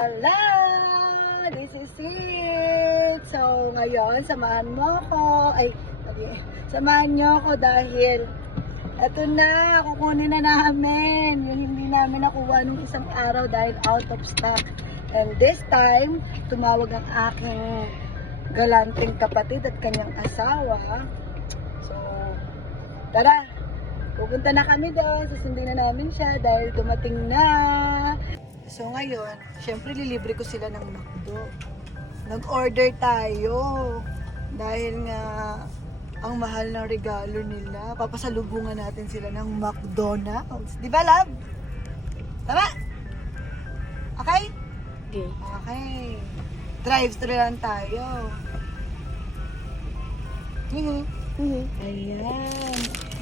Hello! This is Sweet! So, ngayon, samahan mo ko. Samahan nyo ako dahil eto na, kukunin na namin yung hindi namin nakuha nung isang araw dahil out of stock. And this time, tumawag ang aking galanting kapatid at kanyang asawa. So, tara! Pupunta na kami doon, susundin na namin siya dahil dumating na. So ngayon, syempre lilibre ko sila ng McDo. Nag-order tayo dahil nga ang mahal ng regalo nila. Papasalubungan natin sila ng McDonald's. Di ba, love? Tama? Okay? Okay. Okay. Drive-thru lang tayo. Ayan.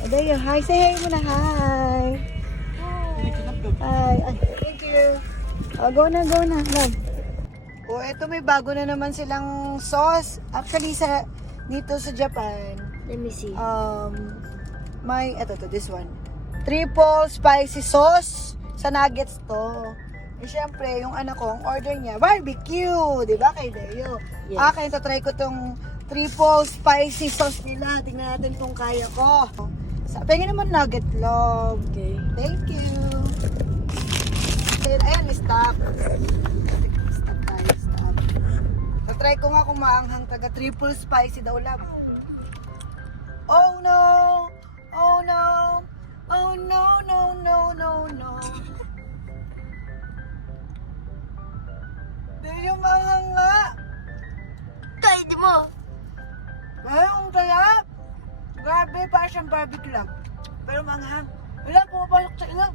Adayo, hi. Say hi muna, hi. Hi. Ay, thank you. Go na, love. Oh, eto may bago na naman silang sauce. Actually, dito sa Japan, Let me see. this one. Triple spicy sauce sa nuggets to. Eh, syempre, yung anak ko, ang order niya, barbecue. Diba kay Deo? Yes. Akin, try ko tong triple spicy sauce nila. Tingnan natin kung kaya ko. Pengin naman nugget, love. Okay. Thank you. Ayan, stop. Stop tayo, stop. Natry ko nga kung maanghang taga triple spicy daw, love. Oh no! Oh no! Oh no, no, no, no, no. Di yung maanghang nga. Kaya di mo. Ang kaya. Grabe, parang siyang barbecue lang. Pero maanghang. Wala, pumapalok sa ilang.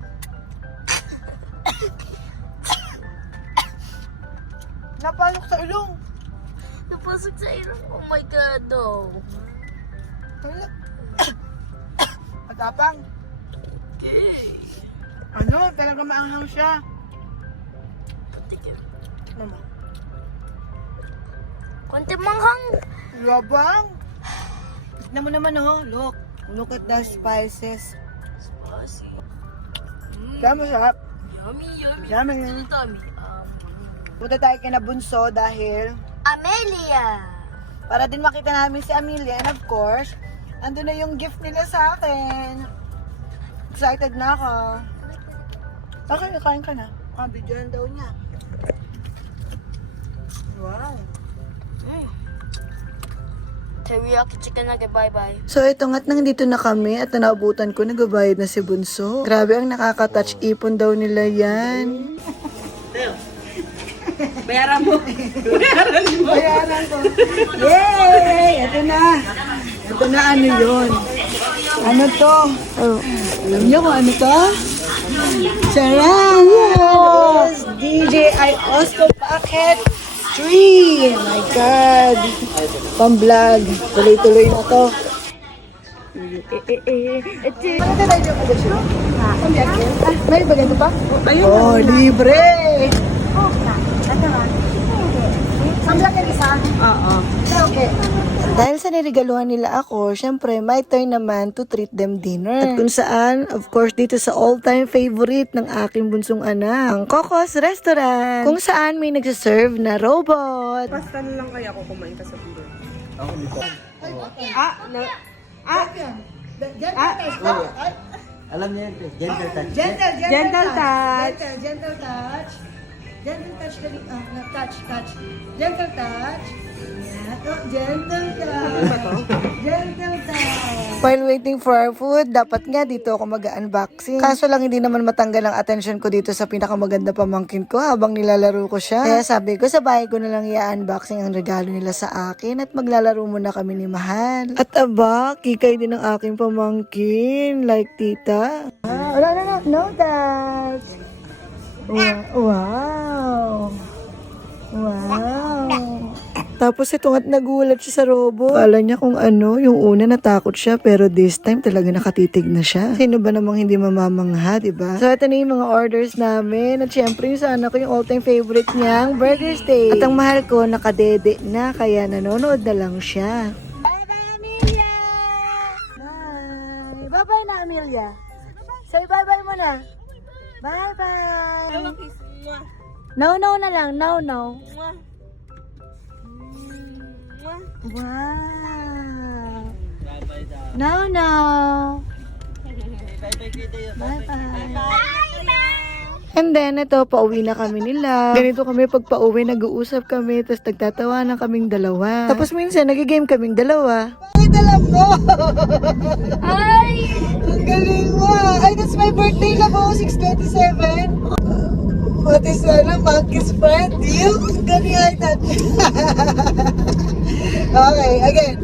Napalok sa ilong. Napasok sa ilong. Oh my God, oh. Wala. Matapang. Okay. Ano, talaga maanghang siya. Tigil. Mama. Konti manghang. Labang. Tignan mo naman, oh. Look. Look at the spices. Spicy. Kaya masarap. Yummy, yummy. Yummy. Ito, Tommy. Punta tayo kina Bunso dahil Amelia. para din makita namin si Amelia. And of course, andun na yung gift nila sa akin. Excited na ako. Okay, kain ka na. Video daw niya. Wow. Teriyaki chicken nugget, bye-bye. So ito nga't nandito na kami at naabutan ko, nagbabayad na si Bunso. Grabe ang nakaka-touch ipon daw nila yan. Bayaran mo. Bayaran ko. Yay! Ito na. Ito na ano yun. Ano to? Oh, alam niyo kung ano to? Sarang! Yes! DJI Osco Pocket 3! My God! Pang-vlog. Tuloy-tuloy na to. Ano na tayo yung edisyon? May ba ganito pa? Oh, libre! Samblak yung isa? Oo. Okay. Dahil sa nirigaluhan nila ako, syempre, my turn naman to treat them dinner. At kung saan, of course, dito sa all-time favorite ng aking bunsong anak, ang Coco's Restaurant. Kung saan may nagsaserve na robot. Pasta na lang kaya ako kumain ka sa bulo. Alam niya yun, gentle touch. Gentle touch. Gentle touch. Gentle touch. Gentle touch. Touch. Gentle touch. Yan. Oh, gentle touch. Gentle touch. While waiting for our food, dapat nga dito ako mag-unboxing. Kaso lang hindi naman matanggal ang attention ko dito sa pinakamaganda pamangkin ko habang nilalaro ko siya. Kaya sabi ko, sa bahay ko na lang i-unboxing ang regalo nila sa akin at maglalaro muna kami ni Mahal. At aba, kikay din ang aking pamangkin. Like tita. Wala na. No touch. Wow. Tapos ito nga't nagulat siya sa robot. Akala niya kung ano, yung una natakot siya pero this time talaga nakatitig na siya. Sino ba namang hindi mamamangha, diba? So ito na yung mga orders namin at syempre yung sana ko yung all-time favorite niyang burger steak. At ang mahal ko nakadede na kaya nanonood na lang siya. Bye-bye, Amelia! Bye! Bye-bye na, Amelia! Say bye-bye mo na! Bye-bye! No, no na lang. No, no. Mwah. Mwah. Wow. No, no. Bye-bye. And then, ito, pauwi na kami nila. Ganito kami, pag pauwi, nag-uusap kami, tapos nagtatawanan kaming dalawa. Tapos minsan, nagigame kaming dalawa. Bakit alam mo? Ay! Ang galing mo! Ay, that's my birthday na po, 6/27. What is monkey's friend? You? Galing ay natin. Okay, again.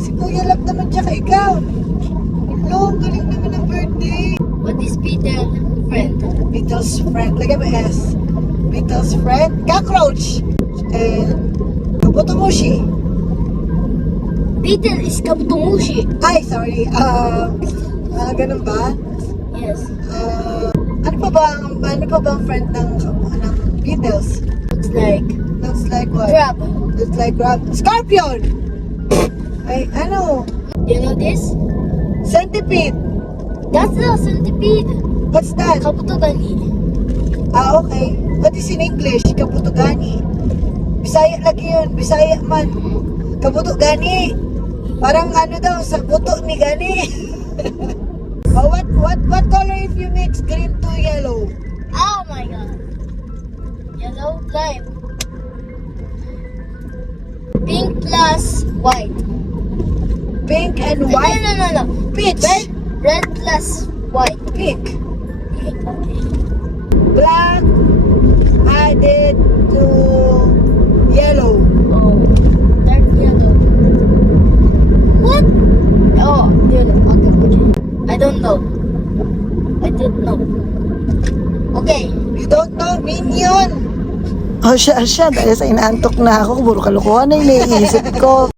Si Kuya Lap naman tsaka ikaw. Hello, ang galing naman ng birthday. What is Peter friend? Beatles friend. Lagyan mo S. Beatles friend. Cockroach. And Kabutomushi. Peter is Kabutomushi. Ay, sorry. Ganun ba? Yes. Ano pa ba ang friend ng Beatles? It's like Looks like what? crab. Looks like crab. Scorpion! Ay, ano? You know this? Centipede. That's the centipede. What's that? Kabutogani. Okay. What is in English? Kabutogani. Bisaya lagi yun. Bisaya man. Kabutogani. Parang ano daw, sa buto ni Gani. What color if you mix green to yellow? Oh my god. Yellow, lime. Pink plus white. Pink and No, white? no. Peach. Red plus white. Pink. Black added to yellow. Oh, dark yellow. What? Oh, yellow. Okay. I don't know. Okay. You don't know, Minion? Siya. Dahil sa inaantok na ako, puro kalokohan na iniisip ko.